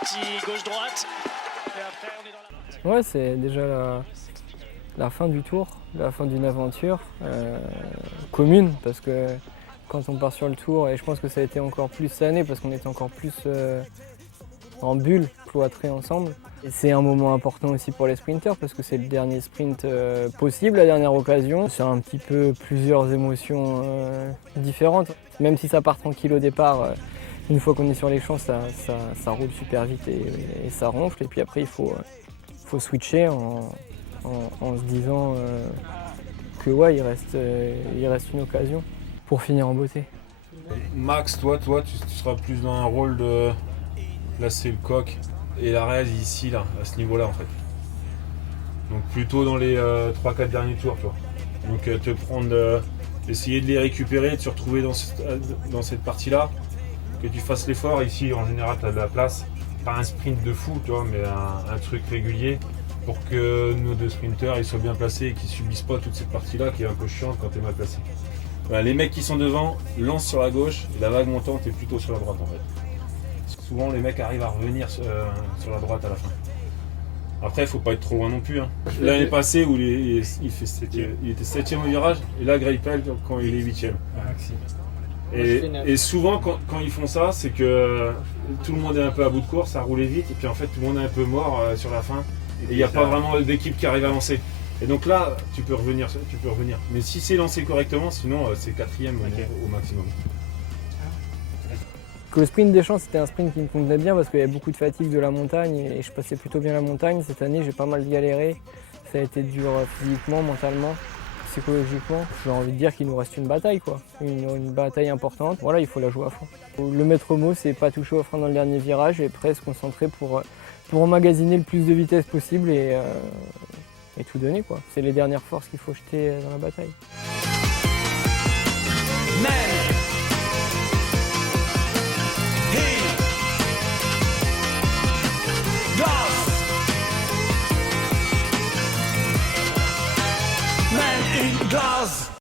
petit gauche-droite. Et après, on est dans la... Ouais, c'est déjà la fin du tour, la fin d'une aventure commune, parce que quand on part sur le tour, et je pense que ça a été encore plus cette année, parce qu'on était encore plus en bulle, cloîtrés ensemble. Et c'est un moment important aussi pour les sprinters, parce que c'est le dernier sprint possible, la dernière occasion. C'est un petit peu plusieurs émotions différentes. Même si ça part tranquille au départ, une fois qu'on est sur les champs, ça roule super vite et ça ronfle. Et puis après, il faut switcher en se disant que ouais, il reste une occasion pour finir en beauté. Max, toi tu seras plus dans un rôle de... Là c'est le coq et la raise ici, là, à ce niveau-là en fait. Donc plutôt dans les 3-4 derniers tours, tu vois. Donc te prendre, essayer de les récupérer, de se retrouver dans cette partie-là. Que tu fasses l'effort, ici en général tu as de la place. Pas un sprint de fou, tu vois, mais un truc régulier pour que nos deux sprinters ils soient bien placés et qu'ils subissent pas toute cette partie-là qui est un peu chiante quand tu es mal placé. Voilà, les mecs qui sont devant lancent sur la gauche et la vague montante est plutôt sur la droite en fait. Souvent les mecs arrivent à revenir sur la droite à la fin. Après il faut pas être trop loin non plus. Hein. L'année passée où il était 7ème au virage et là Greipel quand il est 8ème. Et souvent quand ils font ça, c'est que tout le monde est un peu à bout de course, ça roulait vite et puis en fait tout le monde est un peu mort sur la fin et il n'y a pas vraiment d'équipe qui arrive à lancer. Et donc là tu peux revenir. Mais si c'est lancé correctement, sinon c'est 4ème au maximum. Le sprint des champs, c'était un sprint qui me convenait bien parce qu'il y avait beaucoup de fatigue de la montagne et je passais plutôt bien la montagne. Cette année, j'ai pas mal galéré. Ça a été dur physiquement, mentalement, psychologiquement. J'ai envie de dire qu'il nous reste une bataille, quoi. Une bataille importante. Voilà, il faut la jouer à fond. Le maître mot, c'est pas toucher au frein dans le dernier virage et après se concentrer pour emmagasiner le plus de vitesse possible et tout donner, quoi. C'est les dernières forces qu'il faut jeter dans la bataille. Man in glass.